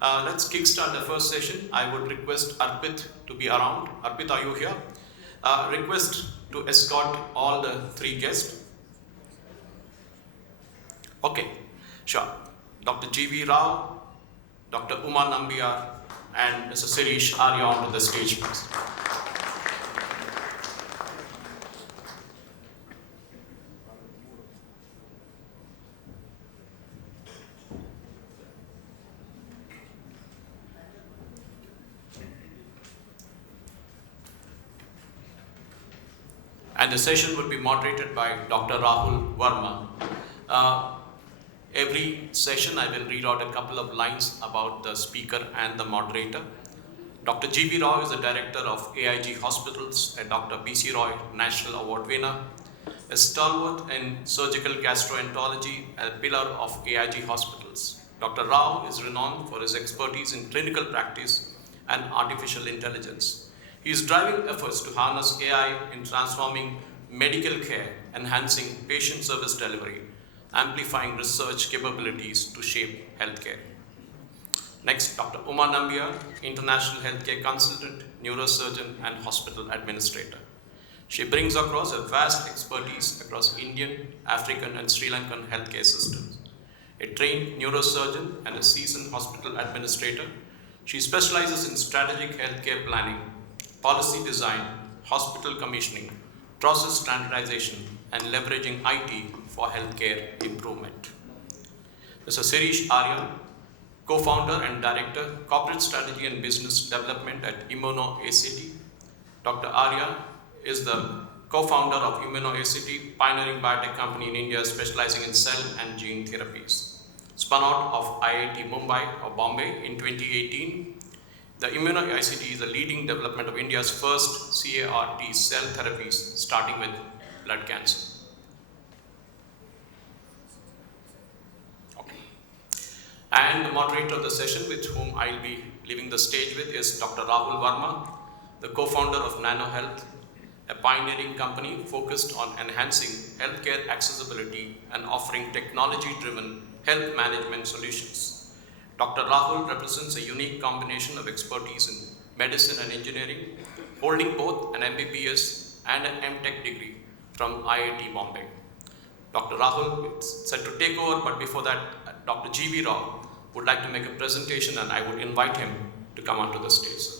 Let's kickstart the first session. I would request Arpit to be around. Arpit, are you here? Request to escort all the three guests. Okay, sure. Dr. G.V.Rao, Dr. Nambiar, and Mr. Shirish Arya onto the stage, please. And the session would be moderated by Dr. Rahul Verma. Every session I will read out a couple of lines about the speaker and the moderator. Dr. G.V.Rao is the director of AIG Hospitals, a Dr. B.C. Roy National Award winner, a stalwart in surgical gastroenterology, a pillar of AIG Hospitals. Dr. Rao is renowned for his expertise in clinical practice and artificial intelligence. He is driving efforts to harness AI in transforming medical care, enhancing patient service delivery, amplifying research capabilities to shape healthcare. Next, Dr. Nambiar, international healthcare consultant, neurosurgeon, and hospital administrator. She brings across a vast expertise across Indian, African, and Sri Lankan healthcare systems. A trained neurosurgeon and a seasoned hospital administrator, she specializes in strategic healthcare planning, policy design, hospital commissioning, process standardization, and leveraging IT for healthcare improvement. Mr. Shirish Arya, co-founder and director, corporate strategy and business development at ImmunoACT. Dr. Arya is the co-founder of ImmunoACT, pioneering biotech company in India specializing in cell and gene therapies. Spun out of IIT Mumbai or Bombay in 2018, the ImmunoACT is the leading development of India's first CAR-T cell therapies, starting with blood cancer. Okay. And the moderator of the session, with whom I'll be leaving the stage with, is Dr. Rahul Verma, the co-founder of NanoHealth, a pioneering company focused on enhancing healthcare accessibility and offering technology-driven health management solutions. Dr. Rahul represents a unique combination of expertise in medicine and engineering, holding both an MBBS and an MTech degree from IIT Bombay. Dr. Rahul is set to take over, but before that, Dr. G.V.Rao would like to make a presentation, and I would invite him to come onto the stage.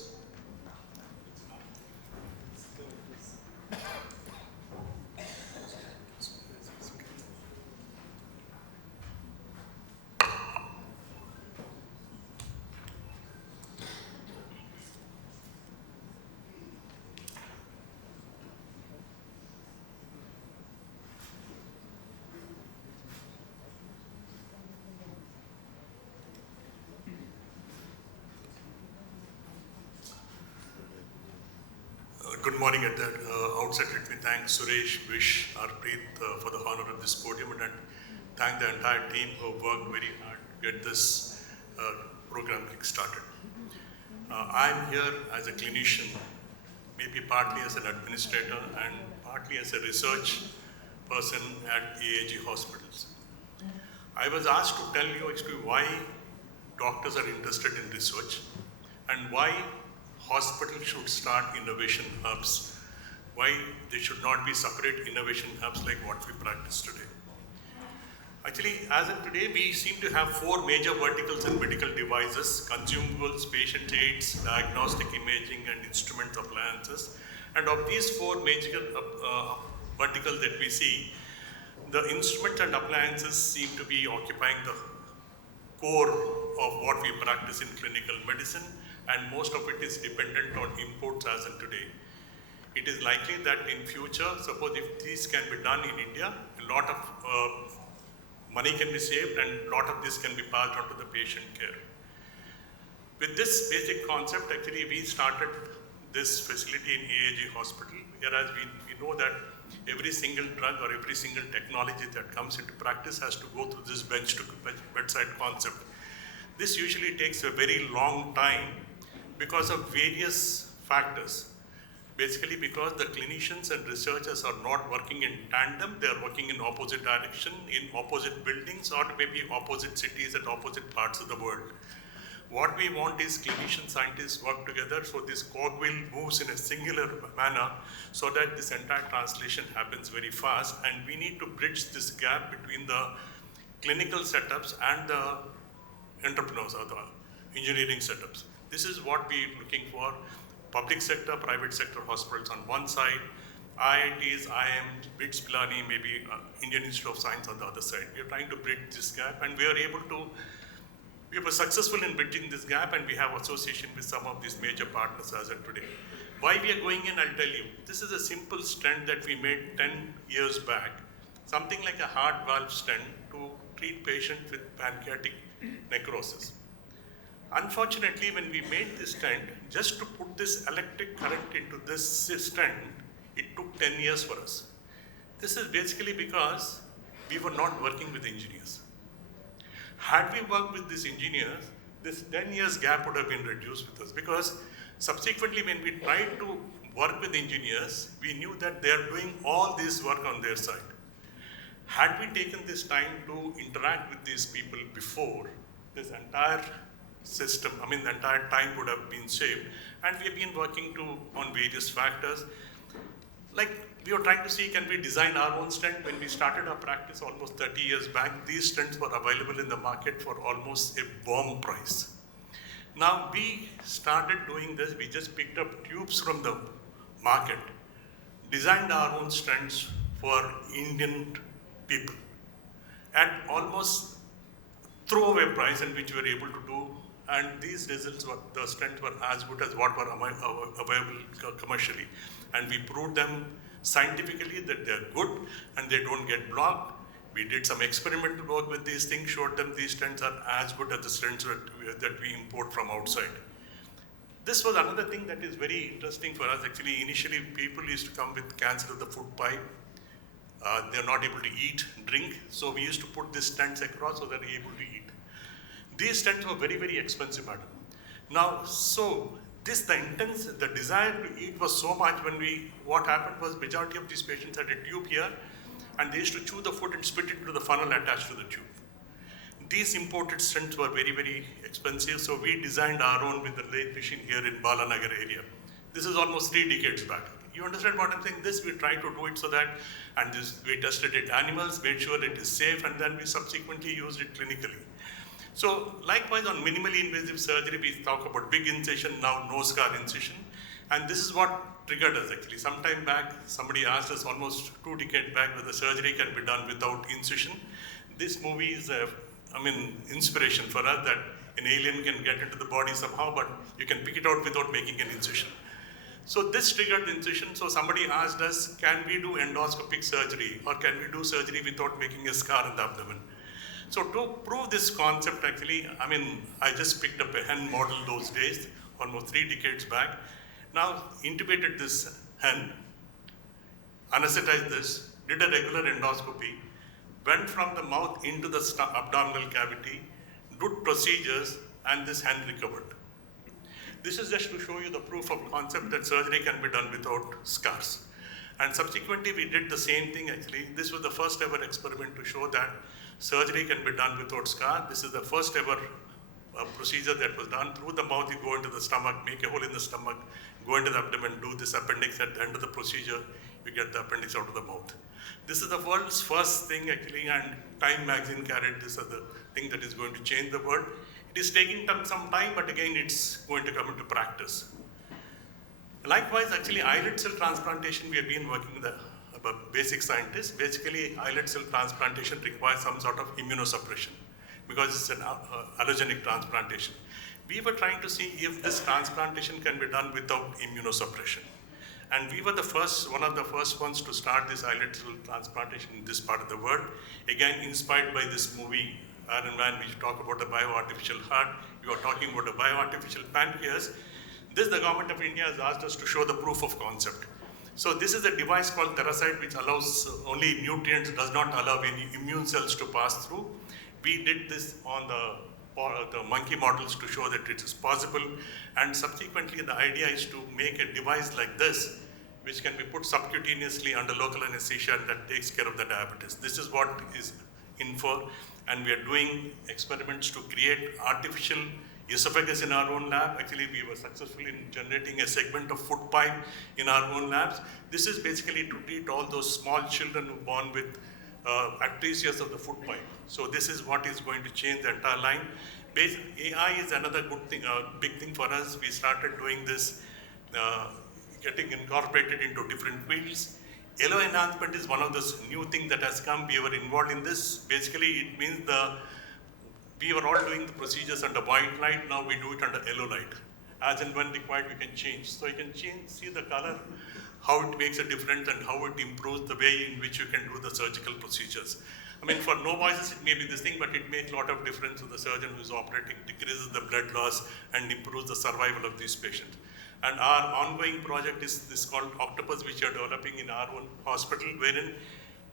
Good morning. At the outset, let me thank Suresh, Vish, Arpit for the honor of this podium, and thank the entire team who worked very hard to get this program kick-started. I'm here as a clinician, maybe partly as an administrator and partly as a research person at AIG Hospitals. I was asked to tell you actually why doctors are interested in research and why hospitals should start innovation hubs, why they should not be separate innovation hubs like what we practice today. Actually, as of today, we seem to have four major verticals in medical devices: consumables, patient aids, diagnostic imaging, and instrument appliances. And of these four major verticals that we see, the instrument and appliances seem to be occupying the core of what we practice in clinical medicine, and most of it is dependent on imports as in today. It is likely that in future, suppose if these can be done in India, a lot of money can be saved and a lot of this can be passed on to the patient care. With this basic concept, actually we started this facility in AIG Hospital, whereas we know that every single drug or every single technology that comes into practice has to go through this bench to bedside concept. This usually takes a very long time because of various factors. Basically because the clinicians and researchers are not working in tandem, they are working in opposite direction, in opposite buildings, or maybe opposite cities and opposite parts of the world. What we want is clinician scientists work together so this cogwheel moves in a singular manner so that this entire translation happens very fast, and we need to bridge this gap between the clinical setups and the entrepreneurs or the engineering setups. This is what we're looking for. Public sector, private sector hospitals on one side, IITs, IIMs, BITS, Pilani, maybe Indian Institute of Science on the other side. We are trying to bridge this gap, and we were successful in bridging this gap, and we have association with some of these major partners as of today. Why we are going in, I'll tell you. This is a simple stent that we made 10 years back, something like a heart valve stent to treat patients with pancreatic necrosis. Unfortunately, when we made this stent, just to put this electric current into this stent, it took 10 years for us. This is basically because we were not working with engineers. Had we worked with these engineers, this 10 years gap would have been reduced with us, because subsequently when we tried to work with engineers, we knew that they are doing all this work on their side. Had we taken this time to interact with these people before, this entire system, the entire time would have been saved. And we have been working on various factors. Like, we were trying to see, can we design our own stent? When we started our practice almost 30 years back, these stents were available in the market for almost a bomb price. Now, we started doing this. We just picked up tubes from the market, designed our own stents for Indian people at almost throwaway price, in which we were able to do. And these results the stents were as good as what were available commercially. And we proved them scientifically that they're good and they don't get blocked. We did some experimental work with these things, showed them these stents are as good as the stents that we import from outside. This was another thing that is very interesting for us. Actually, initially people used to come with cancer of the food pipe. They're not able to eat, drink. So we used to put these stents across so they're able to eat. These stents were very, very expensive, madam. Now, so the desire to eat was so much. What happened was, majority of these patients had a tube here, and they used to chew the food and spit it into the funnel attached to the tube. These imported stents were very, very expensive, so we designed our own with the lathe machine here in Balanagar area. This is almost 3 decades back. You understand what I'm saying? We tried to do it so that, we tested it animals, made sure it is safe, and then we subsequently used it clinically. So likewise, on minimally invasive surgery, we talk about big incision, now no scar incision. And this is what triggered us actually. Some time back, somebody asked us almost 2 decades back whether surgery can be done without incision. This movie is, inspiration for us, that an alien can get into the body somehow, but you can pick it out without making an incision. So this triggered the incision. So somebody asked us, can we do endoscopic surgery, or can we do surgery without making a scar in the abdomen? So to prove this concept, actually, I just picked up a hen model those days, almost 3 decades back. Now intubated this hen, anesthetized this, did a regular endoscopy, went from the mouth into the abdominal cavity, did procedures, and this hen recovered. This is just to show you the proof of concept that surgery can be done without scars. And subsequently, we did the same thing actually. This was the first ever experiment to show that surgery can be done without scar. This is the first ever procedure that was done. Through the mouth, you go into the stomach, make a hole in the stomach, go into the abdomen, do this appendix. At the end of the procedure, you get the appendix out of the mouth. This is the world's first thing actually, and Time magazine carried this as the thing that is going to change the world. It is taking some time, but again, it's going to come into practice. Likewise, actually, islet cell transplantation, we have been working with the basic scientists. Basically, islet cell transplantation requires some sort of immunosuppression because it's an allogenic transplantation. We were trying to see if this transplantation can be done without immunosuppression. And we were one of the first ones to start this islet cell transplantation in this part of the world. Again, inspired by this movie, Iron Man, which talk about the bioartificial heart. You are talking about the bioartificial pancreas. The government of India has asked us to show the proof of concept. So this is a device called Therasite, which allows only nutrients, does not allow any immune cells to pass through. We did this on the monkey models to show that it is possible. And subsequently, the idea is to make a device like this, which can be put subcutaneously under local anesthesia, and that takes care of the diabetes. This is what is in for. And we are doing experiments to create artificial esophagus in our own lab. Actually, we were successful in generating a segment of food pipe in our own labs. This is basically to treat all those small children who are born with atresia of the food pipe. So this is what is going to change the entire line. AI is another good thing, big thing for us. We started doing this, getting incorporated into different fields. Yellow enhancement is one of those new things that has come. We were involved in this. Basically, it means we were all doing the procedures under white light. Now we do it under yellow light. As and when required, we can change. So you can see the color, how it makes a difference and how it improves the way in which you can do the surgical procedures. I mean, for novices, it may be this thing, but it makes a lot of difference to the surgeon who is operating, decreases the blood loss and improves the survival of these patients. And our ongoing project is this called Octopus, which we are developing in our own hospital, wherein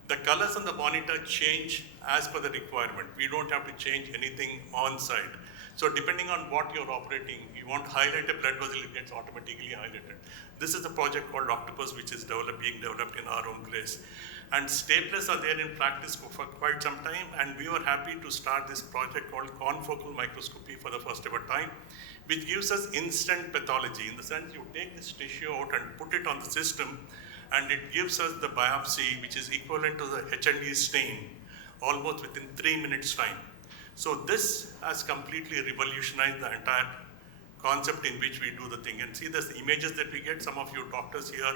the colors on the monitor change as per the requirement. We don't have to change anything on site. So depending on what you're operating, you want to highlight a blood vessel, it gets automatically highlighted. This is a project called Octopus, which is being developed in our own place. And staplers are there in practice for quite some time, and we were happy to start this project called confocal microscopy for the first ever time, which gives us instant pathology. In the sense, you take this tissue out and put it on the system, and it gives us the biopsy, which is equivalent to the H&E stain, almost within 3 minutes time. So this has completely revolutionized the entire concept in which we do the thing. And see the images that we get, some of you doctors here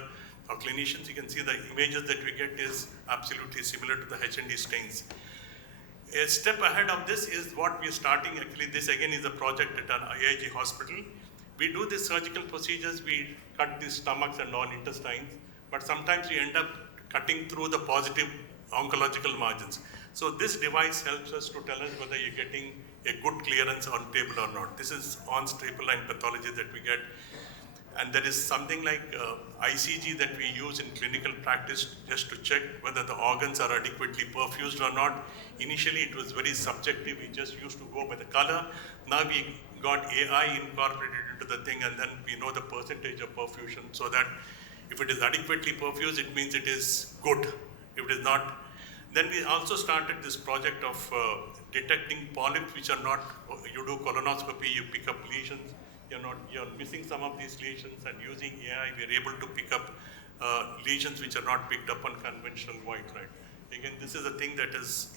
or clinicians, you can see the images that we get is absolutely similar to the H&E stains. A step ahead of this is what we are starting. Actually, this again is a project at an IIG hospital. We do these surgical procedures, we cut the stomachs and all intestines, but sometimes we end up cutting through the positive oncological margins. So this device helps us to tell us whether you're getting a good clearance on table or not. This is on-staple line pathology that we get. And there is something like ICG that we use in clinical practice just to check whether the organs are adequately perfused or not. Initially, it was very subjective. We just used to go by the color. Now we got AI incorporated into the thing, and then we know the percentage of perfusion, so that if it is adequately perfused, it means it is good. If it is not, then we also started this project of detecting polyps which are not, you do colonoscopy, you pick up lesions, you're missing some of these lesions, and using AI, we're able to pick up lesions which are not picked up on conventional white light. Again, this is a thing that has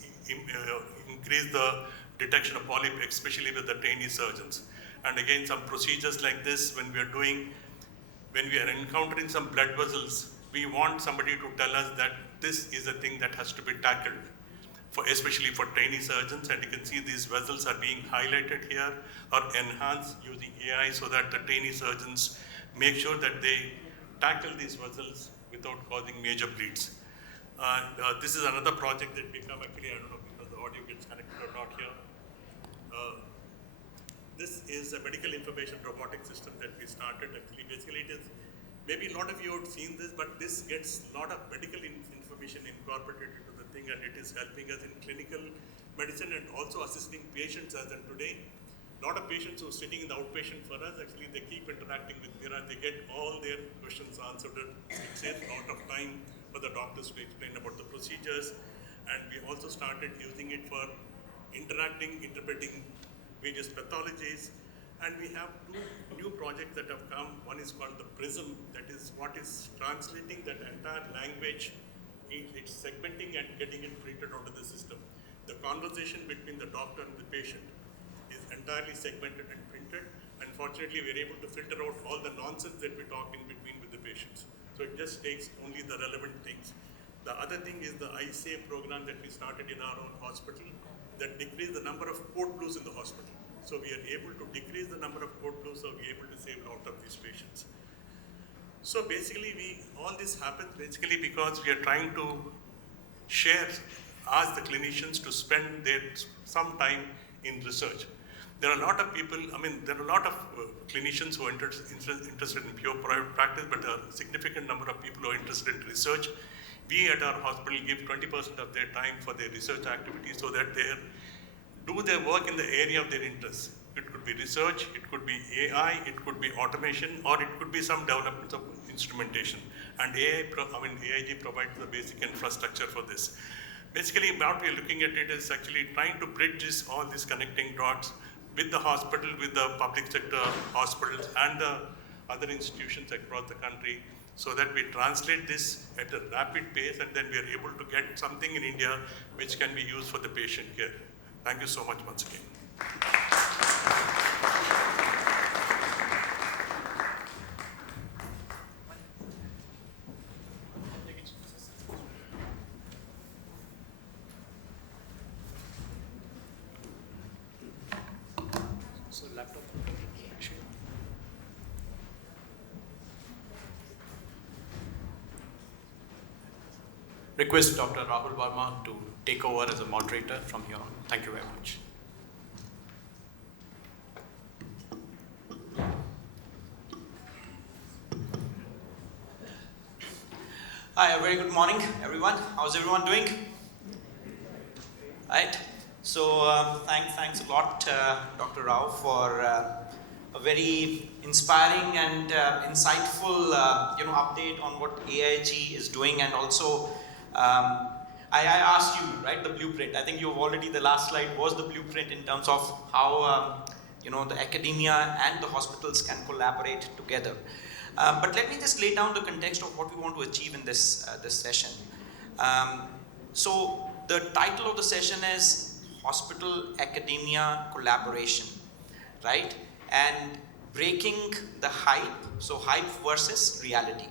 increased the detection of polyp, especially with the trainee surgeons. And again, some procedures like this, when we are encountering some blood vessels, we want somebody to tell us that this is a thing that has to be tackled, especially for trainee surgeons. And you can see these vessels are being highlighted here or enhanced using AI, so that the trainee surgeons make sure that they tackle these vessels without causing major bleeds. This is another project that we come, actually, I don't know if the audio gets connected or not here. This is a medical information robotic system that we started. Actually, basically it is, maybe a lot of you have seen this, but this gets a lot of medical information incorporated into the thing, and it is helping us in clinical medicine and also assisting patients. As in today, a lot of patients who are sitting in the outpatient for us, actually they keep interacting with Mira, they get all their questions answered. It saves a lot of time for the doctors to explain about the procedures. And we also started using it for interpreting various pathologies. And we have two new projects that have come. One is called the PRISM, that is what is translating that entire language. It's segmenting and getting it printed onto the system. The conversation between the doctor and the patient is entirely segmented and printed. Unfortunately, we're able to filter out all the nonsense that we talk in between with the patients. So it just takes only the relevant things. The other thing is the iSave program that we started in our own hospital that decreased the number of code blues in the hospital. So we are able to decrease the number of code blues, so we're able to save a lot of these patients. So basically, all this happens basically because we are trying to ask the clinicians to spend some time in research. There are a lot of people, there are a lot of clinicians who are interested in pure private practice, but a significant number of people who are interested in research. We at our hospital give 20% of their time for their research activities, so that they do their work in the area of their interest. It could be research, it could be AI, it could be automation, or it could be some development of instrumentation. And AIG provides the basic infrastructure for this. Basically, what we're looking at it is actually trying to bridge all these connecting dots with the hospital, with the public sector hospitals and the other institutions across the country, so that we translate this at a rapid pace and then we are able to get something in India which can be used for the patient care. Thank you so much once again. So laptop. Request Dr. Rahul Verma to take over as a moderator from here on. Thank you very much. Hi, a very good morning, everyone. How's everyone doing? Right. So thanks a lot, Dr. Rao, for a very inspiring and insightful, update on what AIG is doing, and also I asked you, right, the blueprint. I think you've already, the last slide was the blueprint in terms of how the academia and the hospitals can collaborate together. But let me just lay down the context of what we want to achieve in this session. So the title of the session is Hospital Academia Collaboration, right? And breaking the hype, so hype versus reality.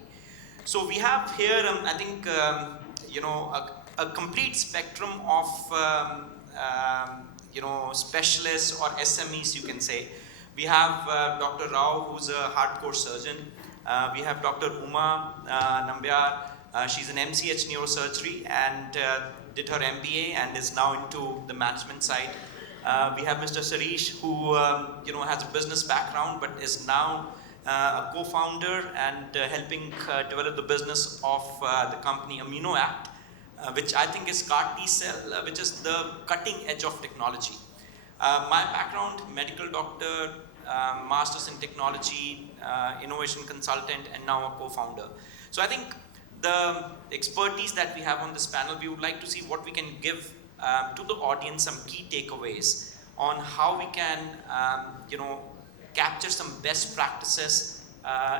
So we have here, I think, a complete spectrum of, specialists or SMEs, you can say. We have Dr. Rao, who's a hardcore surgeon. We have Dr. Uma Nambiar. She's an MCH neurosurgery and did her MBA and is now into the management side. We have Mr. Shirish, who has a business background but is now a co-founder and helping develop the business of the company Amino Act, which I think is CAR T-cell, which is the cutting edge of technology. My background, medical doctor, master's in technology, innovation consultant, and now a co-founder. So I think the expertise that we have on this panel, we would like to see what we can give to the audience, some key takeaways on how we can, capture some best practices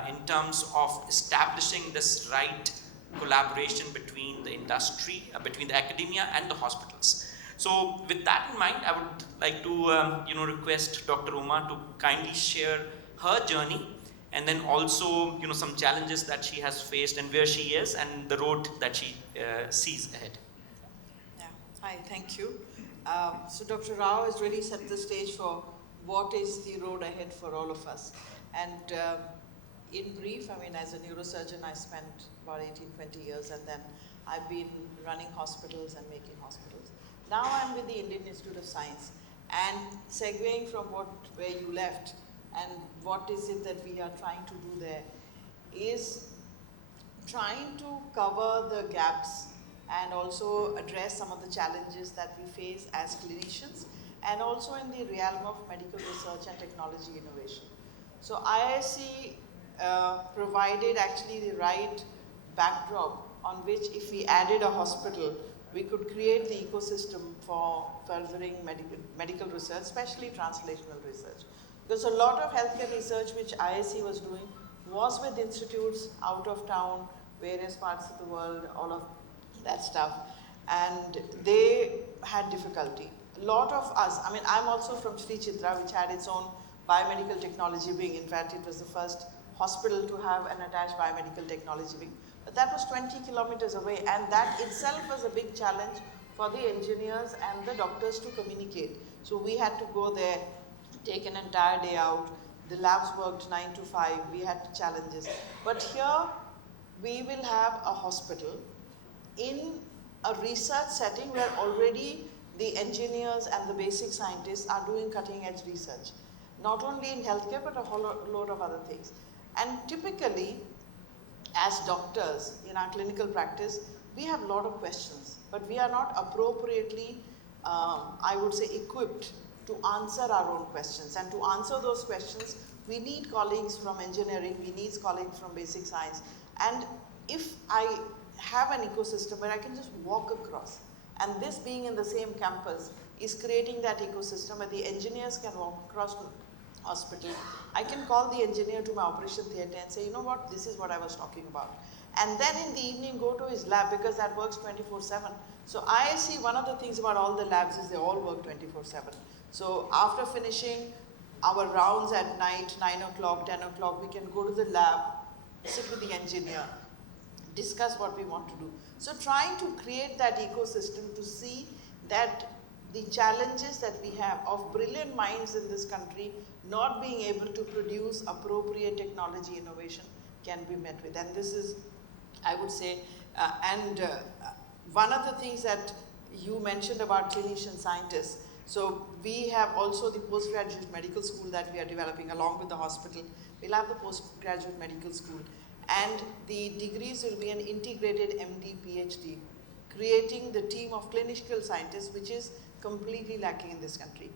in terms of establishing this right collaboration between the industry, between the academia and the hospitals. So with that in mind, I would like to request Dr. Uma to kindly share her journey, and then also some challenges that she has faced and where she is and the road that she sees ahead. Yeah, hi, thank you. So Dr. Rao has really set the stage for what is the road ahead for all of us. And in brief, I mean, as a neurosurgeon, I spent about 18-20 years, and then I've been running hospitals and making hospitals. Now I'm with the Indian Institute of Science, and segueing from where you left, and what is it that we are trying to do there, is trying to cover the gaps and also address some of the challenges that we face as clinicians, and also in the realm of medical research and technology innovation. So IISc provided actually the right backdrop on which, if we added a hospital, we could create the ecosystem for furthering medical research, especially translational research. Because a lot of healthcare research which IISc was doing was with institutes out of town, various parts of the world, all of that stuff, and they had difficulty. A lot of us, I mean, I'm also from Sri Chitra, which had its own biomedical technology wing. In fact, it was the first hospital to have an attached biomedical technology wing. But that was 20 kilometers away, and that itself was a big challenge for the engineers and the doctors to communicate. So we had to go there, take an entire day out. The labs worked 9 to 5. We had challenges. But here, we will have a hospital in a research setting where already the engineers and the basic scientists are doing cutting-edge research, not only in healthcare, but a whole lot of other things. And typically, as doctors in our clinical practice, we have a lot of questions, but we are not appropriately, I would say, equipped to answer our own questions. And to answer those questions, we need colleagues from engineering, we need colleagues from basic science. And if I have an ecosystem where I can just walk across And this being in the same campus is creating that ecosystem where the engineers can walk across to the hospital. I can call the engineer to my operation theatre and say, you know what, this is what I was talking about. And then in the evening go to his lab, because that works 24/7. So I see one of the things about all the labs is they all work 24/7. So after finishing our rounds at night, 9 o'clock, 10 o'clock, we can go to the lab, sit with the engineer, discuss what we want to do. So trying to create that ecosystem to see that the challenges that we have of brilliant minds in this country not being able to produce appropriate technology innovation can be met with. And this is, I would say, one of the things that you mentioned about clinician scientists. So we have also the postgraduate medical school that we are developing along with the hospital. We'll have the postgraduate medical school. And the degrees will be an integrated MD, PhD, creating the team of clinical scientists, which is completely lacking in this country.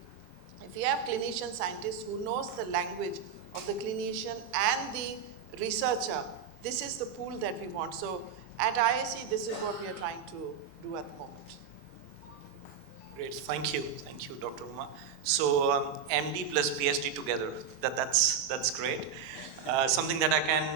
If you have clinician scientists who knows the language of the clinician and the researcher, this is the pool that we want. So at IISc, this is what we are trying to do at the moment. Great, thank you, Dr. Uma. So MD plus PhD together, that's great. Something that I can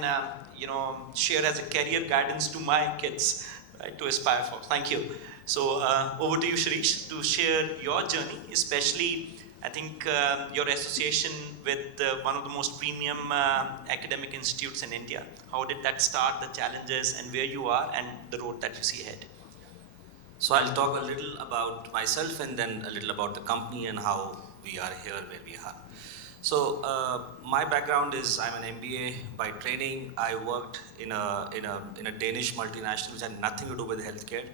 share as a career guidance to my kids, right, to aspire for. Thank you. So over to you, Shirish, to share your journey, especially I think your association with one of the most premium academic institutes in India. How did that start, the challenges, and where you are, and the road that you see ahead? So I'll talk a little about myself and then a little about the company and how we are here where we are. So my background is I'm an MBA by training. I worked in a Danish multinational which had nothing to do with healthcare.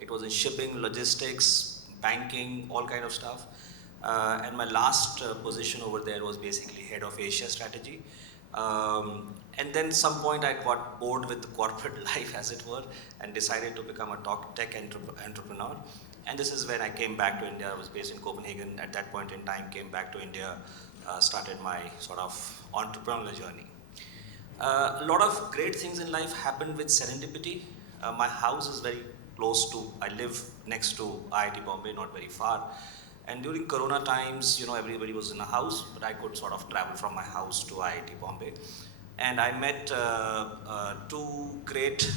It was in shipping, logistics, banking, all kind of stuff. And my last position over there was basically head of Asia strategy. And then some point I got bored with the corporate life, as it were, and decided to become a tech entrepreneur. And this is when I came back to India. I was based in Copenhagen at that point in time, came back to India, started my sort of entrepreneurial journey. A lot of great things in life happened with serendipity. My house is very close to, I live next to IIT Bombay, not very far. And during Corona times, everybody was in a house, but I could sort of travel from my house to IIT Bombay. And I met two great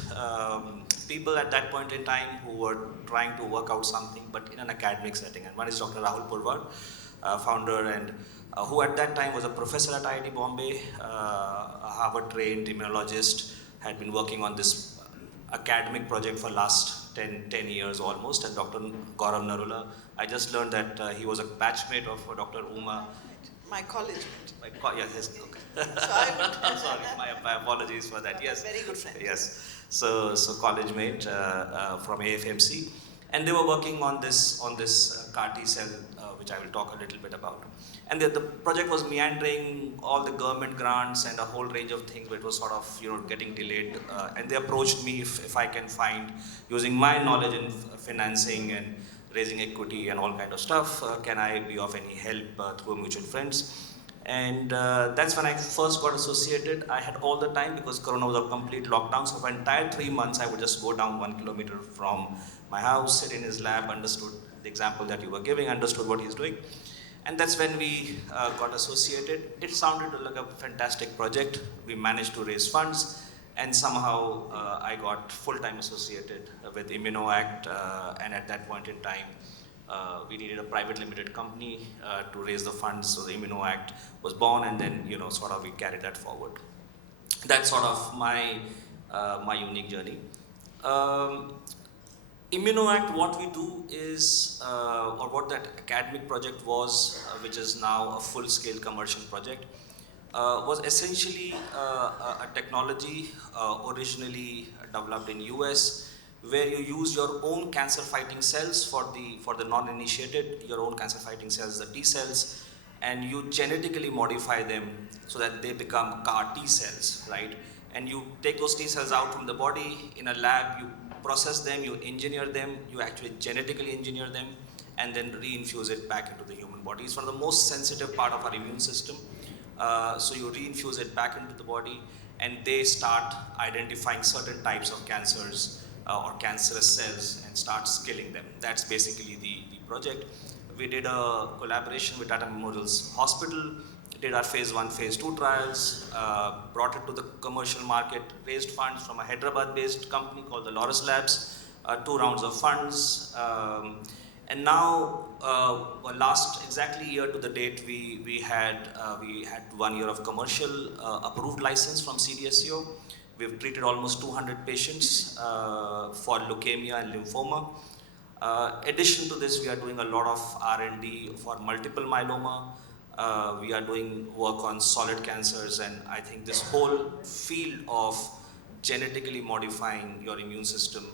people at that point in time who were trying to work out something, but in an academic setting. And one is Dr. Rahul Verma, founder, and who at that time was a professor at IIT Bombay, a Harvard-trained immunologist, had been working on this academic project for last 10 years almost, and Dr. Gaurav Narula. I just learned that he was a batchmate of Dr. Uma. My college mate. Yes, his, okay. So I would. I'm sorry, my apologies for that. Yes. Very good friend. Yes. So college mate from AFMC, and they were working on this CAR T cell, which I will talk a little bit about. And the project was meandering, all the government grants and a whole range of things, but it was sort of getting delayed. And they approached me if I can find, using my knowledge in financing and raising equity and all kind of stuff, can I be of any help through mutual friends? And that's when I first got associated. I had all the time because Corona was a complete lockdown. So for entire 3 months, I would just go down 1 kilometer from my house, sit in his lab, understood the example that you were giving, understood what he's doing. And that's when we got associated. It sounded like a fantastic project. We managed to raise funds, and somehow I got full-time associated with ImmunoAct, and at that point in time, we needed a private limited company to raise the funds, so the ImmunoAct was born, and then sort of we carried that forward. That's sort of my unique journey. ImmunoAct, what we do is, or what that academic project was, which is now a full-scale commercial project, was essentially a technology originally developed in US, where you use your own cancer-fighting cells for the non-initiated, your own cancer-fighting cells, the T cells, and you genetically modify them so that they become CAR T cells, right? And you take those T cells out from the body in a lab, you process them, you engineer them, you actually genetically engineer them, and then reinfuse it back into the human body. It's one of the most sensitive part of our immune system. So you reinfuse it back into the body, and they start identifying certain types of cancers or cancerous cells and starts killing them. That's basically the project. We did a collaboration with Tata Memorial's Hospital, did our phase 1, phase 2 trials, brought it to the commercial market, raised funds from a Hyderabad-based company called the Laurus Labs, 2 rounds of funds, and now, last exactly year to the date, we had 1 year of commercial approved license from CDSCO. We've treated almost 200 patients for leukemia and lymphoma. Addition to this, we are doing a lot of R&D for multiple myeloma. We are doing work on solid cancers, and I think this whole field of genetically modifying your immune system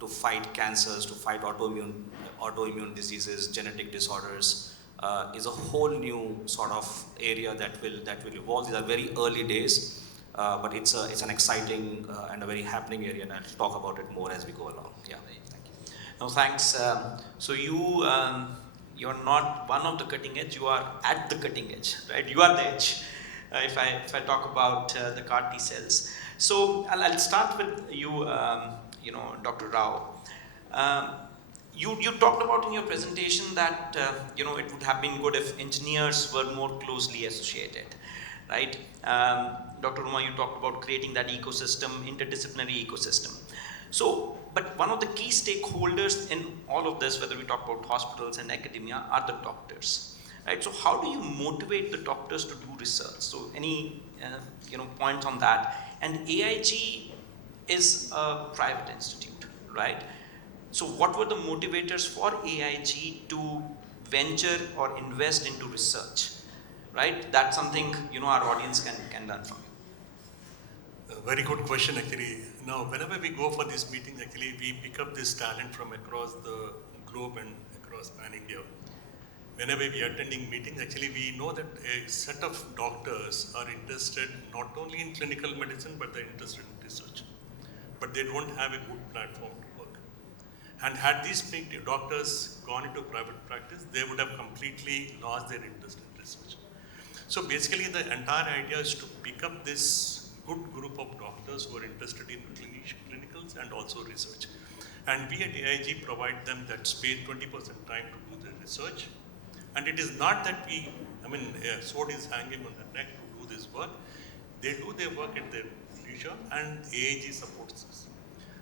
to fight cancers, to fight autoimmune diseases, genetic disorders, is a whole new sort of area that will evolve. These are very early days, but it's an exciting and a very happening area, and I'll talk about it more as we go along. Yeah, thank you. No, thanks. So you're not one of the cutting edge. You are at the cutting edge, right? You are the edge. If I talk about the CAR T cells, so I'll start with you. Dr. Rao. You talked about in your presentation that it would have been good if engineers were more closely associated, right? Dr. Uma, you talked about creating that ecosystem, interdisciplinary ecosystem. So, but one of the key stakeholders in all of this, whether we talk about hospitals and academia, are the doctors, right? So, how do you motivate the doctors to do research? So, any points on that? And AIG is a private institute, right? So what were the motivators for AIG to venture or invest into research, right? That's something our audience can learn from you. A very good question actually. Now whenever we go for these meetings, actually we pick up this talent from across the globe and across pan-India. Whenever we are attending meetings, actually we know that a set of doctors are interested not only in clinical medicine, but they're interested in research. But they don't have a good platform to work. And had these doctors gone into private practice, they would have completely lost their interest in research. So basically the entire idea is to pick up this good group of doctors who are interested in clinicals and also research. And we at AIG provide them that space, 20% time to do their research. And it is not that a sword is hanging on the neck to do this work. They do their work at their leisure, and AIG supports us.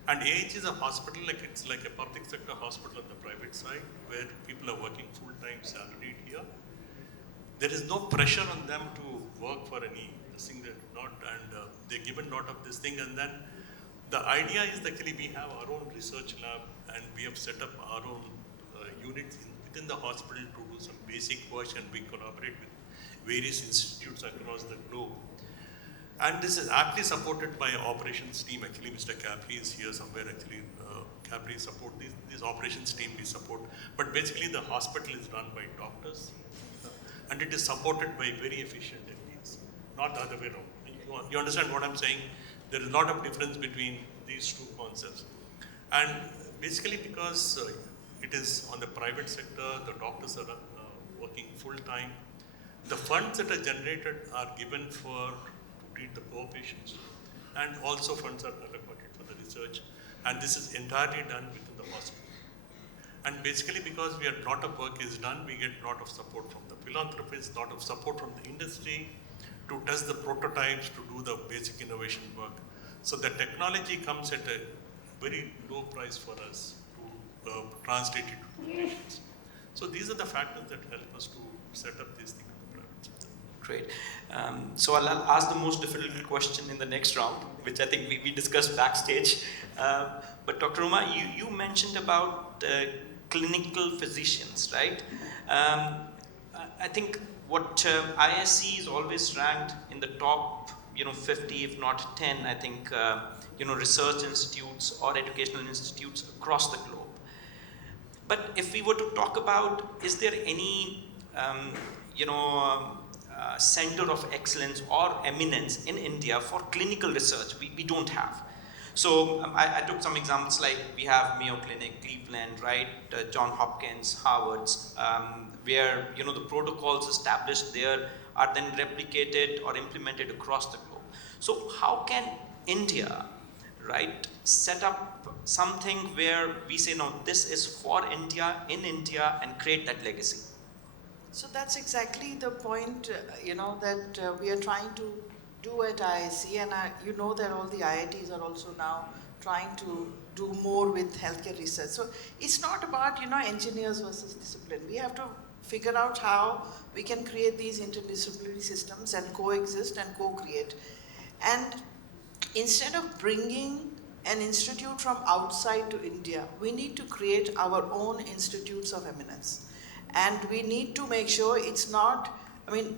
And AIG is a hospital, it's like a public sector hospital on the private side, where people are working full-time salaried here. There is no pressure on them to work for any thing they're not, and they're given a lot of this thing. And then the idea is actually we have our own research lab, and we have set up our own units within the hospital to do some basic work, and we collaborate with various institutes across the globe. And this is aptly supported by operations team. Actually, Mr. Capri is here somewhere. Actually, Capri support this operations team we support. But basically, the hospital is run by doctors, and it is supported by very efficient MPs, not the other way around. You understand what I'm saying? There is a lot of difference between these two concepts. And basically, because it is on the private sector, the doctors are working full time. The funds that are generated are given to treat the poor patients, and also funds are allocated for the research, and this is entirely done within the hospital. And basically because a lot of work is done, we get a lot of support from the philanthropists, a lot of support from the industry to test the prototypes, to do the basic innovation work. So the technology comes at a very low price for us to translate it to patients. So these are the factors that help us to set up these things. Great. So I'll ask the most difficult question in the next round, which I think we discussed backstage. But Dr. Uma, you mentioned about clinical physicians, right? I think what ISC is always ranked in the top, 50, if not 10, I think, research institutes or educational institutes across the globe. But if we were to talk about, is there any, center of excellence or eminence in India for clinical research? We don't have. So I took some examples, like we have Mayo Clinic, Cleveland, right, John Hopkins, Harvard's, where the protocols established there are then replicated or implemented across the globe. So how can India right, set up something where we say, no, this is for India, in India, and create that legacy? So that's exactly the point, that we are trying to do at IIC, and you know that all the IITs are also now trying to do more with healthcare research. So it's not about, engineers versus discipline. We have to figure out how we can create these interdisciplinary systems and coexist and co-create. And instead of bringing an institute from outside to India, we need to create our own institutes of eminence. And we need to make sure it's not,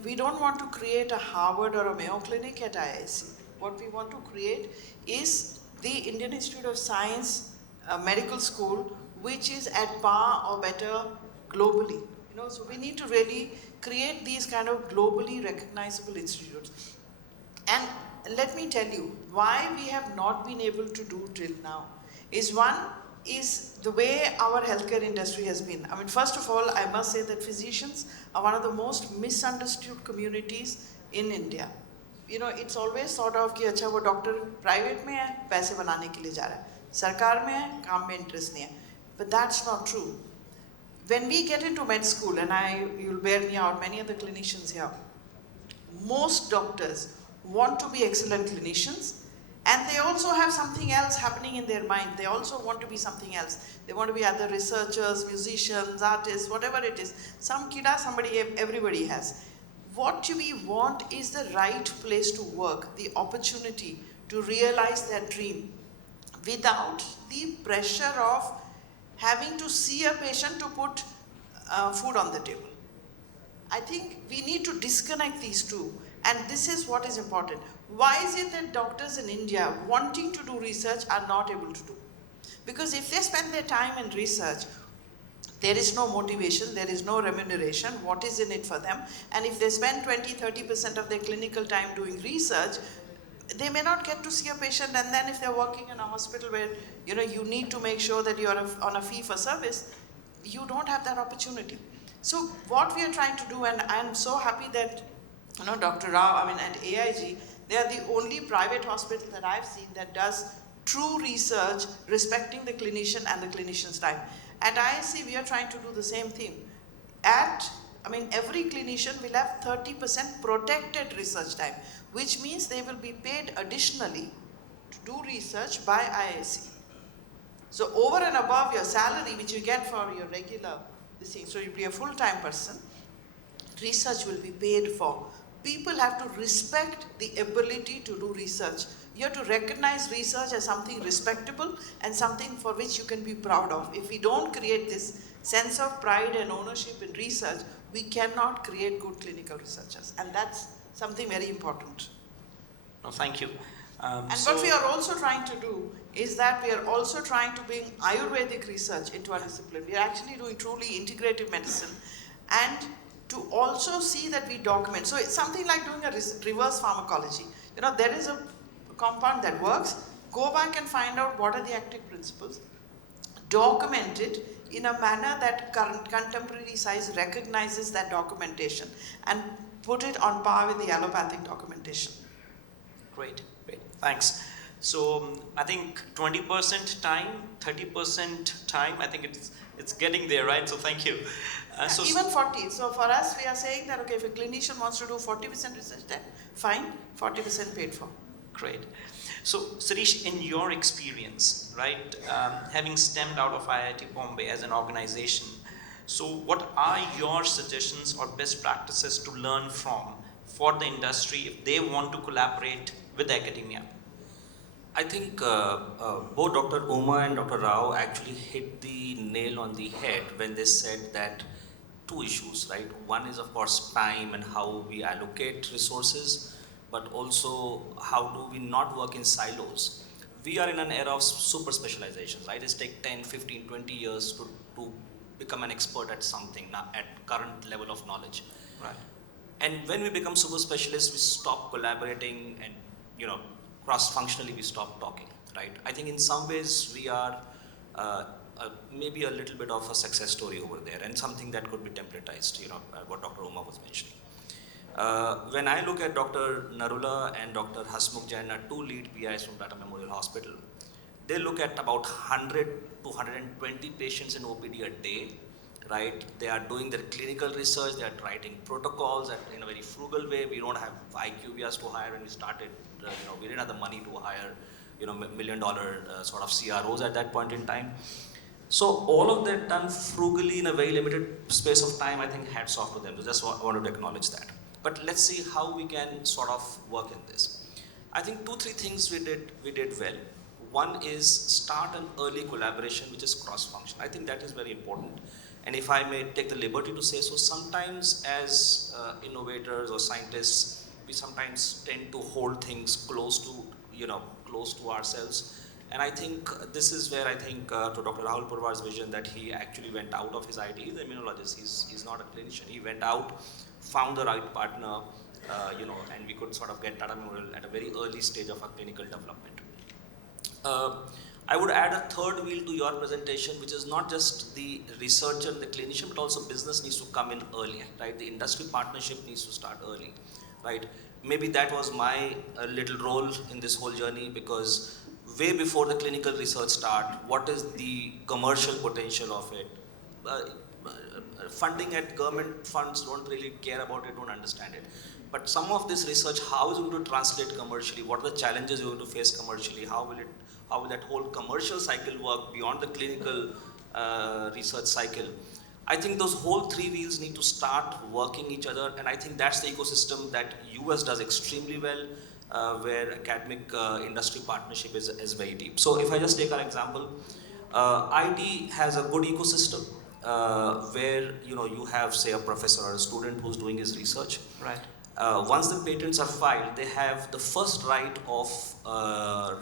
we don't want to create a Harvard or a Mayo Clinic at IIC. What we want to create is the Indian Institute of Science Medical School, which is at par or better globally. So we need to really create these kind of globally recognizable institutes. And let me tell you why we have not been able to do till now is one is the way our healthcare industry has been. First of all, I must say that physicians are one of the most misunderstood communities in India. It's always thought of कि अच्छा वो doctor private में है पैसे बनाने के लिए जा रहा है, सरकार में है काम में interest नहीं है. But that's not true. When we get into med school, and you'll bear me out, many of the clinicians here, most doctors want to be excellent clinicians, and they also have something else happening in their mind. They also want to be something else. They want to be other researchers, musicians, artists, whatever it is. Some kida, everybody has. What we want is the right place to work, the opportunity to realize that dream without the pressure of having to see a patient to put food on the table. I think we need to disconnect these two, and this is what is important. Why is it that doctors in India wanting to do research are not able to do? Because if they spend their time in research, there is no motivation, there is no remuneration, what is in it for them? And if they spend 20-30% of their clinical time doing research, they may not get to see a patient. And then if they're working in a hospital where you need to make sure that you're on a fee for service, you don't have that opportunity. So what we are trying to do, and I'm so happy that Dr. Rao, at AIG, they are the only private hospital that I've seen that does true research respecting the clinician and the clinician's time. At IIC, we are trying to do the same thing. Every clinician will have 30% protected research time, which means they will be paid additionally to do research by IIC. So over and above your salary, which you get for your regular, so you'll be a full-time person, research will be paid for. People have to respect the ability to do research. You have to recognize research as something respectable and something for which you can be proud of. If we don't create this sense of pride and ownership in research, we cannot create good clinical researchers. And that's something very important. No, thank you. What we are also trying to do is that we are also trying to bring Ayurvedic research into our discipline. We are actually doing truly integrative medicine, and to also see that we document. So it's something like doing a reverse pharmacology. There is a compound that works, go back and find out what are the active principles, document it in a manner that contemporary science recognizes that documentation and put it on par with the allopathic documentation. Great, thanks. So I think 20% time, 30% time, I think it's getting there, right? So thank you. Even 40. So for us, we are saying that, okay, if a clinician wants to do 40% research time, fine, 40% paid for. Great. So Shirish, in your experience, right, having stemmed out of IIT Bombay as an organization, so what are your suggestions or best practices to learn from for the industry if they want to collaborate with academia? I think both Dr. Uma and Dr. Rao actually hit the nail on the head when they said that two issues, right? One is, of course, time and how we allocate resources, but also how do we not work in silos. We are in an era of super specializations, right? It's take 10, 15, 20 years to become an expert at something at current level of knowledge. Right. And when we become super specialists, we stop collaborating and, cross-functionally we stop talking, right? I think in some ways we are maybe a little bit of a success story over there and something that could be templatized, what Dr. Uma was mentioning. When I look at Dr. Narula and Dr. Hasmukh Jain are two lead PIs from Tata Memorial Hospital, They look at about 100 to 120 patients in OPD a day, right? They are doing their clinical research, they are writing protocols in a very frugal way. We don't have IQVIAs to hire when we started. We didn't have the money to hire, $1 million sort of CROs at that point in time. So all of that done frugally in a very limited space of time, I think hats off to them. So just wanted to acknowledge that. But let's see how we can sort of work in this. I think 2-3 things we did well. One is start an early collaboration which is cross-function. I think that is very important. And if I may take the liberty to say so, sometimes as innovators or scientists, we sometimes tend to hold things close to ourselves. And I think this is where I think to Dr. Rahul Verma's vision that he actually went out of his IT. He's an immunologist. He's not a clinician. He went out, found the right partner, and we could sort of get Tata Memorial at a very early stage of our clinical development. I would add a third wheel to your presentation, which is not just the researcher and the clinician, but also business needs to come in early, right? The industry partnership needs to start early, right? Maybe that was my little role in this whole journey, because way before the clinical research start, what is the commercial potential of it? Funding at government funds don't really care about it, don't understand it. But some of this research, how is it going to translate commercially? What are the challenges you're going to face commercially? How will that whole commercial cycle work beyond the clinical research cycle? I think those whole 3 wheels need to start working each other, and I think that's the ecosystem that US does extremely well, where academic industry partnership is very deep. So if I just take our example, IT has a good ecosystem where you have, say, a professor or a student who's doing his research. Right. Once the patents are filed, they have the first right of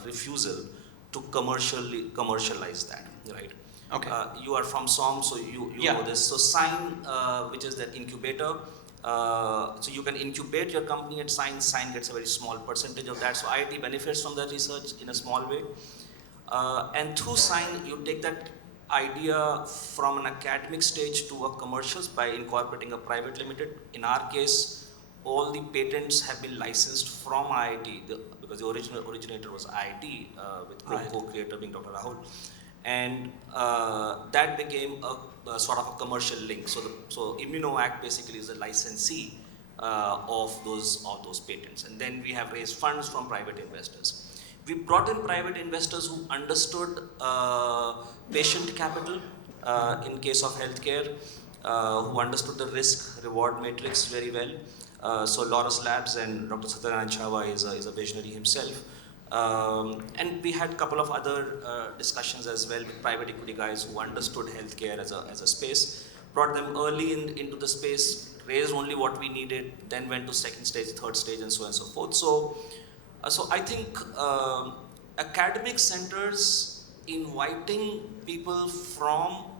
refusal to commercialize that, right? Okay. You are from SOM, so you know this. So Sign, which is that incubator, so you can incubate your company at Sign. Sign gets a very small percentage of that. So IIT benefits from that research in a small way. And through Sign, you take that idea from an academic stage to a commercials by incorporating a private limited. In our case, all the patents have been licensed from IIT, because the originator was IIT, with co-creator being Dr. Rahul. And that became a sort of a commercial link. So ImmunoAct basically is a licensee of those patents. And then we have raised funds from private investors. We brought in private investors who understood patient capital in case of healthcare, who understood the risk-reward matrix very well. So Laurus Labs and Dr. Satyanarayana Chava is a visionary himself. And we had a couple of other discussions as well with private equity guys who understood healthcare as a space, brought them early into the space, raised only what we needed, then went to second stage, third stage, and so on and so forth. So I think academic centers inviting people from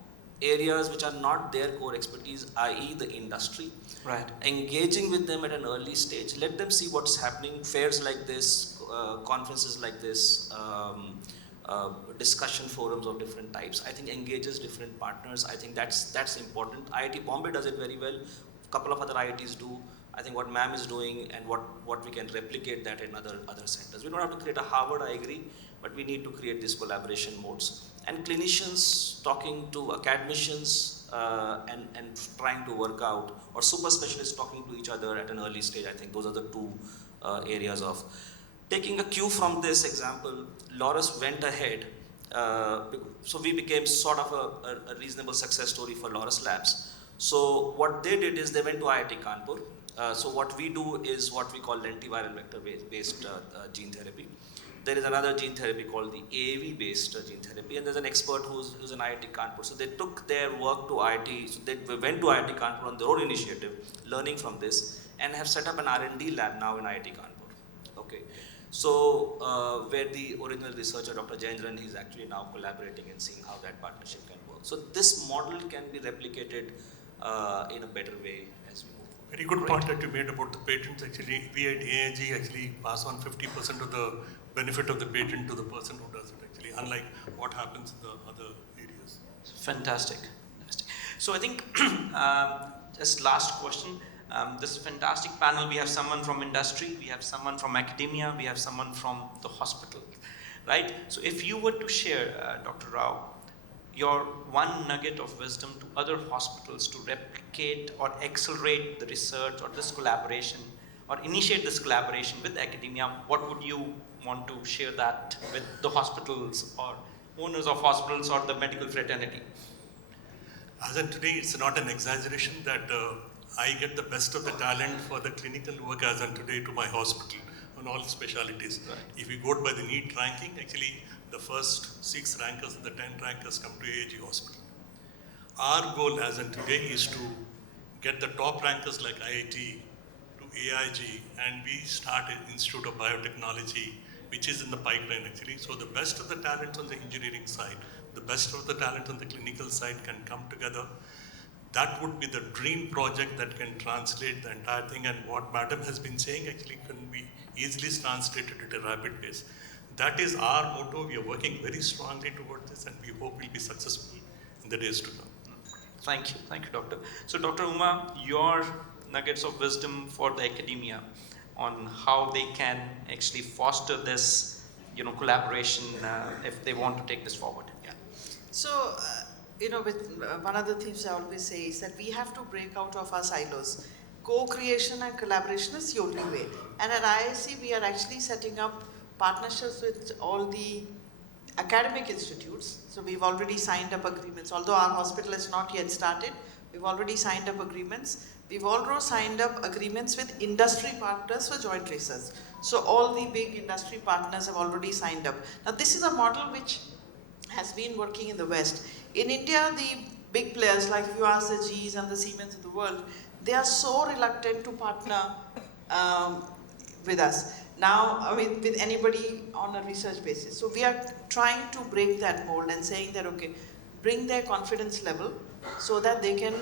areas which are not their core expertise, i.e. the industry, Right. engaging with them at an early stage, let them see what's happening, fairs like this, conferences like this, discussion forums of different types, I think engages different partners. I think that's important. IIT Bombay does it very well. A couple of other IITs do. I think what MAM is doing and what we can replicate that in other centers. We don't have to create a Harvard, I agree, but we need to create these collaboration modes. And clinicians talking to academicians and trying to work out, or super specialists talking to each other at an early stage. I think those are the 2 areas of. Taking a cue from this example, Laurus went ahead, so we became sort of a reasonable success story for Laurus Labs. So what they did is they went to IIT Kanpur. So what we do is what we call lentiviral vector-based gene therapy. There is another gene therapy called the AAV-based gene therapy, and there's an expert who's in IIT Kanpur. So they took their work to IIT, so they went to IIT Kanpur on their own initiative, learning from this, and have set up an R&D lab now in IIT Kanpur. Okay. So where the original researcher, Dr. Jayendran, he's actually now collaborating and seeing how that partnership can work. So this model can be replicated in a better way as we move. Very good point that you made about the patents. Actually, we at AIG actually pass on 50% of the benefit of the patent to the person who does it, actually, unlike what happens in the other areas. Fantastic. So I think just last question. This fantastic panel, we have someone from industry, we have someone from academia, we have someone from the hospital. right? So if you were to share, Dr. Rao, your one nugget of wisdom to other hospitals to replicate or accelerate the research or this collaboration or initiate this collaboration with academia, what would you want to share that with the hospitals or owners of hospitals or the medical fraternity? As in today, it's not an exaggeration that I get the best of the talent for the clinical work as on today to my hospital on all specialities. Right. If we go by the NEET ranking, actually the first 6 rankers and the 10 rankers come to AIG hospital. Our goal as on today is to get the top rankers like IIT to AIG, and we start an Institute of Biotechnology, which is in the pipeline actually. So the best of the talent on the engineering side, the best of the talent on the clinical side can come together. That would be the dream project that can translate the entire thing, and what Madam has been saying actually can be easily translated at a rapid pace. That is our motto. We are working very strongly towards this, and we hope we'll be successful in the days to come. Thank you, Doctor. So, Dr. Uma, your nuggets of wisdom for the academia on how they can actually foster this, collaboration if they want to take this forward. Yeah. So, with one of the things I always say is that we have to break out of our silos. Co-creation and collaboration is the only way. And at IISc, we are actually setting up partnerships with all the academic institutes. So we've already signed up agreements. Although our hospital has not yet started, we've already signed up agreements. We've also signed up agreements with industry partners for joint research. So all the big industry partners have already signed up. Now this is a model which has been working in the West. In India, the big players, like if you ask the Gs and the Siemens of the world, they are so reluctant to partner with us. Now, with anybody on a research basis. So we are trying to break that mold and saying that, okay, bring their confidence level so that they can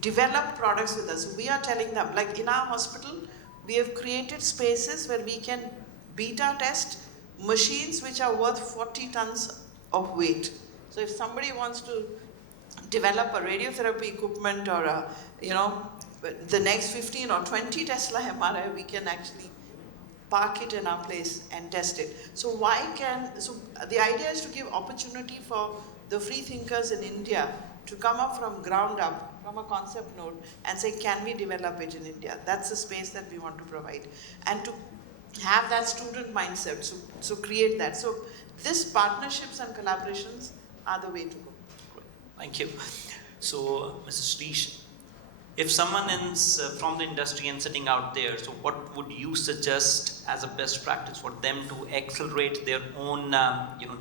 develop products with us. So we are telling them, like in our hospital, we have created spaces where we can beta test machines which are worth 40 tons of weight. So if somebody wants to develop a radiotherapy equipment or the next 15 or 20 Tesla MRI, we can actually park it in our place and test it. So the idea is to give opportunity for the free thinkers in India to come up from ground up, from a concept node, and say, can we develop it in India? That's the space that we want to provide. And to have that student mindset, so create that. So these partnerships and collaborations are the way to go. Thank you. So, Mrs. Shirish, if someone is from the industry and sitting out there, so what would you suggest as a best practice for them to accelerate their own,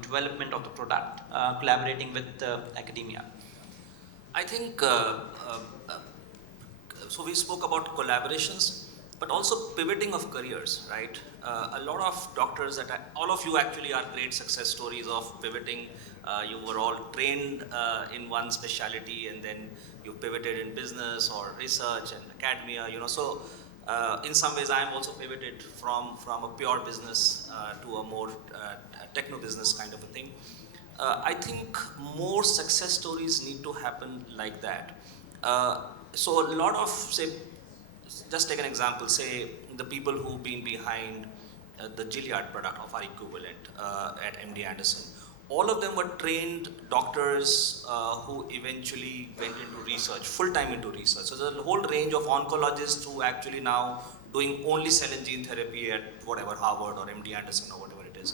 development of the product, collaborating with academia? I think, so we spoke about collaborations, but also pivoting of careers, right? A lot of doctors, all of you actually are great success stories of pivoting. You were all trained in one specialty, and then you pivoted in business or research and academia, So in some ways, I am also pivoted from a pure business to a more techno business kind of a thing. I think more success stories need to happen like that. So a lot of, say, just take an example, say the people who've been behind the Gilead product of our equivalent at MD Anderson. All of them were trained doctors who eventually went into research, full-time into research. So there's a whole range of oncologists who actually now doing only cell and gene therapy at whatever, Harvard or MD Anderson or whatever it is.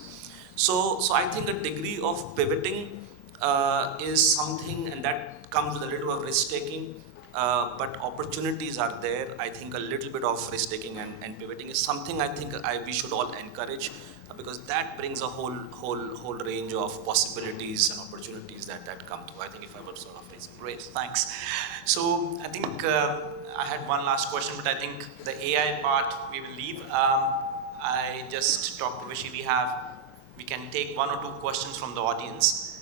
So I think a degree of pivoting is something, and that comes with a little bit of risk-taking, but opportunities are there. I think a little bit of risk-taking and pivoting is something I think we should all encourage, because that brings a whole range of possibilities and opportunities that come through. I think if I were sort of raising. Great, thanks. So I think I had one last question, but I think the AI part we will leave. I just talked to Vishy. We can take 1 or 2 questions from the audience.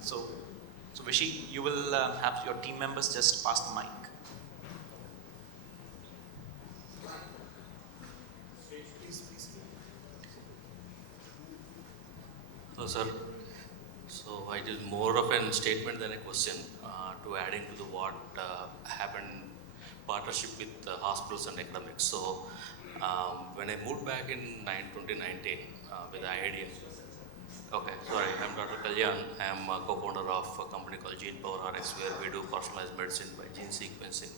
So Vishy, you will have your team members just pass the mic. Hello, sir. So it is more of a statement than a question to adding to what happened partnership with hospitals and academics. So when I moved back in 2019, with the idea. Okay, sorry, I'm Dr. Kalyan. I'm a co-founder of a company called Gene Power RX, where we do personalized medicine by gene sequencing.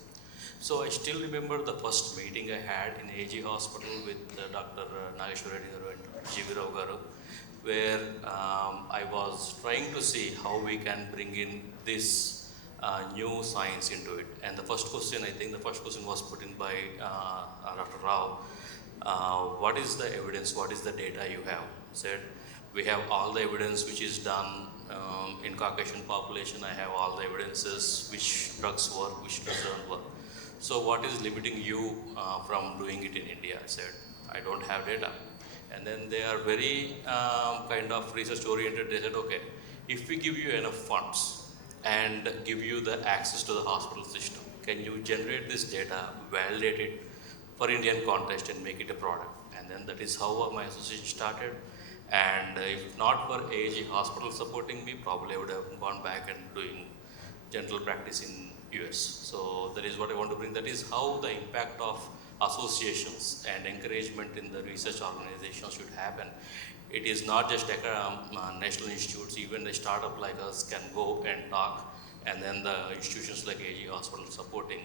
So I still remember the first meeting I had in AG Hospital with Dr. Nageshwari Garu and G.V.Rao Garu, where I was trying to see how we can bring in this new science into it. And the first question, I think the first question was put in by Dr. Rao. What is the evidence, what is the data you have? Said, we have all the evidence which is done in Caucasian population. I have all the evidences which drugs work, which drugs don't work. So what is limiting you from doing it in India? I said, I don't have data. And then they are very kind of research oriented. They said, okay, if we give you enough funds and give you the access to the hospital system, can you generate this data, validate it for Indian context and make it a product? And then that is how my association started. And if not for AAG hospital supporting me, probably I would have gone back and doing general practice in US. So that is what I want to bring. That is how the impact of associations and encouragement in the research organizations should happen. It is not just national institutes, even a startup like us can go and talk, and then the institutions like AG Hospital supporting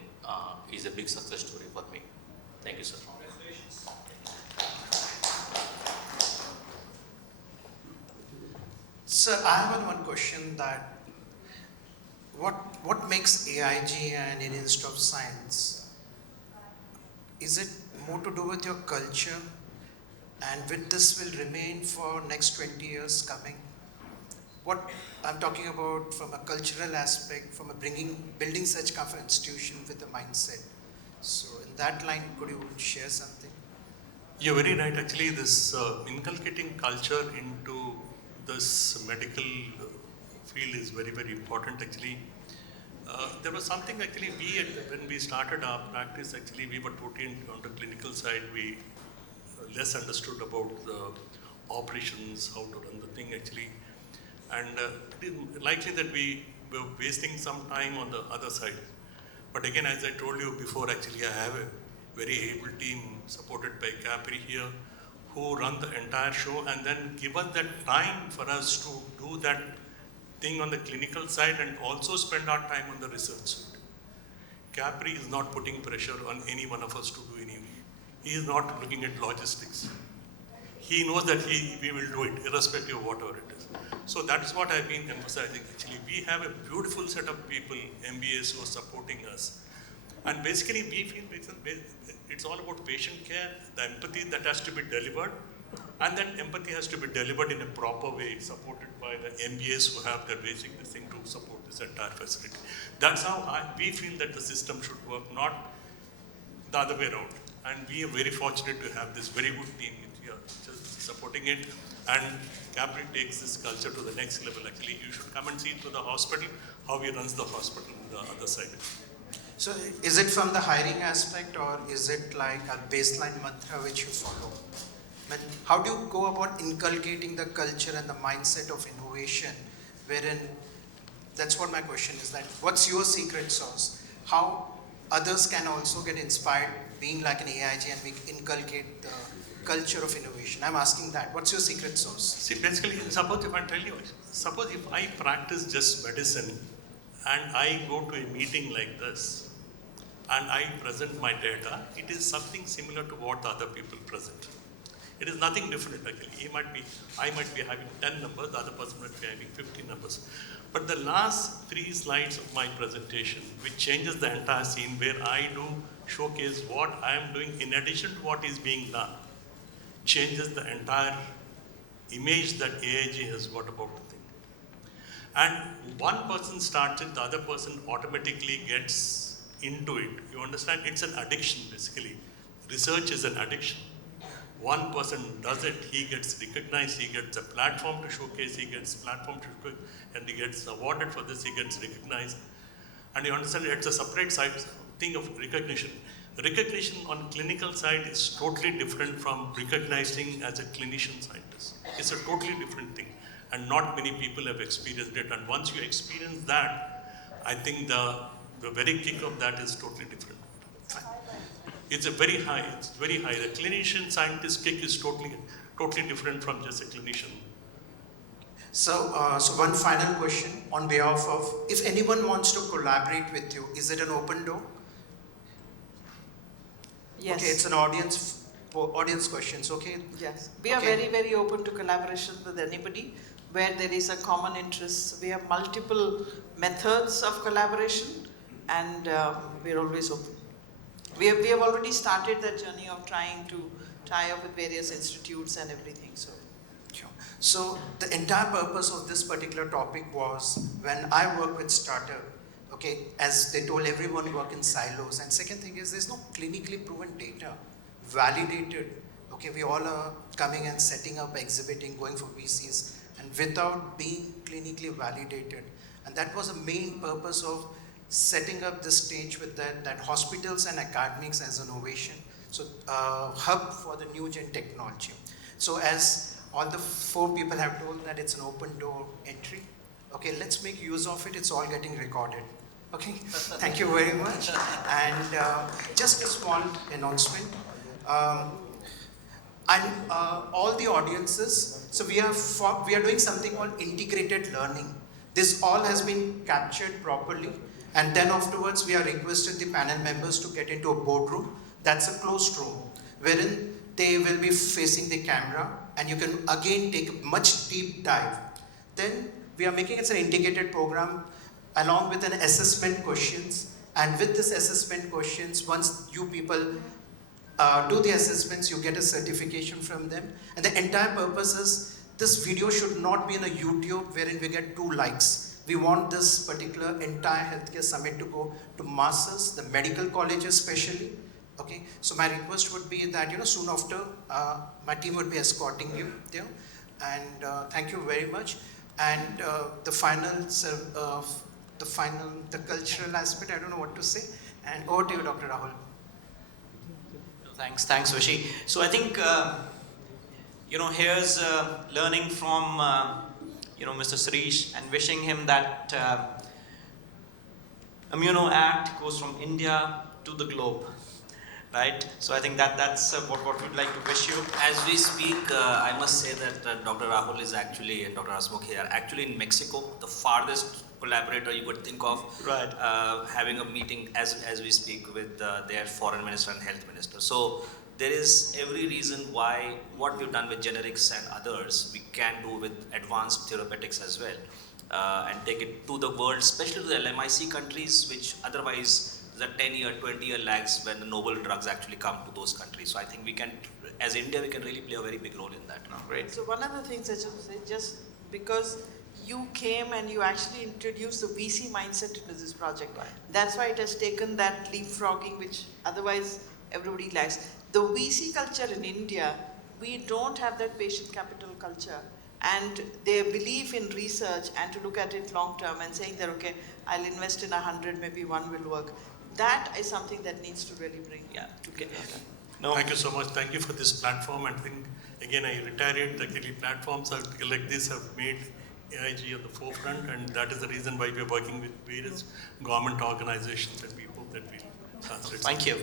is a big success story for me. Thank you, sir. Sir, I have one question that what makes AIG an Indian Institute of Science? Is it more to do with your culture, and with this will remain for next 20 years coming? What I'm talking about from a cultural aspect, from a building such kind of institution with a mindset. So in that line, could you share something? You're very right. Actually, this inculcating culture into this medical field is very, very important. Actually, there was something actually when we started our practice, actually we were totally on the clinical side. We less understood about the operations, how to run the thing actually. And it is likely that we were wasting some time on the other side. But again, as I told you before, actually I have a very able team supported by Capri here, who run the entire show and then give us that time for us to do that thing on the clinical side and also spend our time on the research side. Capri is not putting pressure on any one of us to do anything. He is not looking at logistics. He knows that we will do it irrespective of whatever it is. So that is what I've been emphasizing. Actually, we have a beautiful set of people, MBAs, who are supporting us. And basically, we feel it's all about patient care, the empathy that has to be delivered, and that empathy has to be delivered in a proper way, supported by the MBAs who have their basic thing to support this entire facility. That's how we feel that the system should work, not the other way around. And we are very fortunate to have this very good team here supporting it. And Capri takes this culture to the next level. Actually, you should come and see to the hospital, how he runs the hospital on the other side. So is it from the hiring aspect, or is it like a baseline mantra which you follow? I mean, how do you go about inculcating the culture and the mindset of innovation, wherein, that's what my question is, that what's your secret sauce? How others can also get inspired being like an AIG and we inculcate the culture of innovation? I'm asking that. What's your secret sauce? See, basically, suppose if I practice just medicine and I go to a meeting like this and I present my data, it is something similar to what the other people present. It is nothing different actually. I might be having 10 numbers, the other person might be having 50 numbers. But the last 3 slides of my presentation, which changes the entire scene, where I do showcase what I am doing in addition to what is being done, changes the entire image that AIG has got about the thing. And one person starts it, the other person automatically gets into it. You understand? It's an addiction basically. Research is an addiction. One person does it, he gets recognized, he gets a platform to showcase, he gets platform to showcase, and he gets awarded for this, he gets recognized. And you understand, it's a separate side thing of recognition. Recognition on clinical side is totally different from recognizing as a clinician scientist. It's a totally different thing, and not many people have experienced it. And once you experience that, I think the very kick of that is totally different. it's very high. It's very high. The clinician scientist kick is totally different from just a clinician. So, so one final question on behalf of, if anyone wants to collaborate with you, is it an open door? Yes. Okay, it's an audience questions, okay? Yes. We are Okay. very, very open to collaboration with anybody where there is a common interest. We have multiple methods of collaboration, and we're always open. We have already started that journey of trying to tie up with various institutes and everything. So. Sure. So the entire purpose of this particular topic was, when I work with startup, okay, as they told, everyone work in silos. And second thing is, there's no clinically proven data, validated. Okay, we all are coming and setting up, exhibiting, going for VCs, and without being clinically validated. And that was the main purpose of setting up this stage with that hospitals and academics as innovation. So hub for the new gen technology. So as all the four people have told that it's an open door entry. Okay, let's make use of it. It's all getting recorded. Okay, thank you very much. And just a small announcement. All the audiences, so we are doing something called integrated learning. This all has been captured properly, and then afterwards we are requested the panel members to get into a boardroom. That's a closed room, wherein they will be facing the camera, and you can again take a much deep dive. Then we are making it an integrated program along with an assessment questions, and with this assessment questions, once you people do the assessments, you get a certification from them. And the entire purpose is, this video should not be in a YouTube wherein we get 2 likes. We want this particular entire healthcare summit to go to masses, the medical colleges especially. Okay, so my request would be that, soon after, my team would be escorting you there. And thank you very much. And the cultural aspect, I don't know what to say. And over to you, Dr. Rahul. Thanks, Vishi. So I think, here's learning from, Mr. Shirish, and wishing him that Immuno Act goes from India to the globe, right? So I think that's what we'd like to wish you. As we speak, I must say that Dr. Rahul is actually, and Dr. Asmukhi are actually in Mexico, the farthest collaborator you could think of, right? Having a meeting as we speak with their foreign minister and health minister. So there is every reason why what we've done with generics and others, we can do with advanced therapeutics as well, and take it to the world, especially to the LMIC countries, which otherwise the 10-year, 20-year lags when the novel drugs actually come to those countries. So I think we can, as India, we can really play a very big role in that. Great. So one of the things I just say, just because you came and you actually introduced the VC mindset into this project. Right. That's why it has taken that leapfrogging, which otherwise everybody lacks. The VC culture in India, we don't have that patient capital culture, and their belief in research and to look at it long term and saying that, okay, I'll invest in 100, maybe 1 will work. That is something that needs to really bring. Yeah. Okay. No. Thank you so much. Thank you for this platform. And think, again, I reiterate that the platforms like this have made AIG on the forefront, and that is the reason why we are working with various government organizations, and we hope that we translate. Thank you.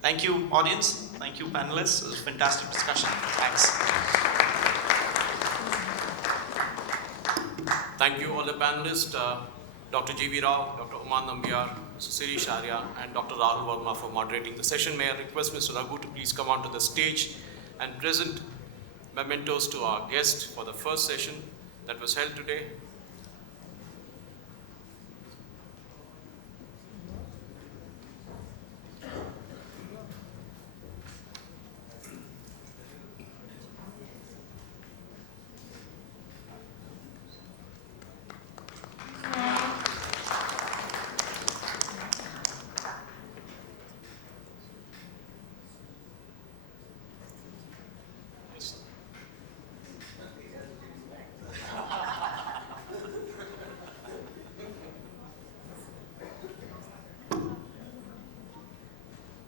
Thank you, audience. Thank you, panelists. It was a fantastic discussion. Thanks. Thank you all the panelists, Dr. G.V.Rao, Dr. Nambiar, Shirish Arya, and Dr. Rahul Verma for moderating the session. May I request Mr. Raghu to please come onto the stage and present mementos to our guest for the first session that was held today.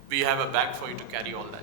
We have a bag for you to carry all that.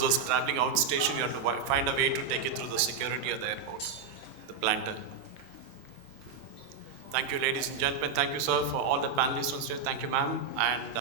those who are traveling out station, you have to find a way to take it through the security at the airport, the planter. Thank you, ladies and gentlemen. Thank you, sir, for all the panelists on stage. Thank you, ma'am. And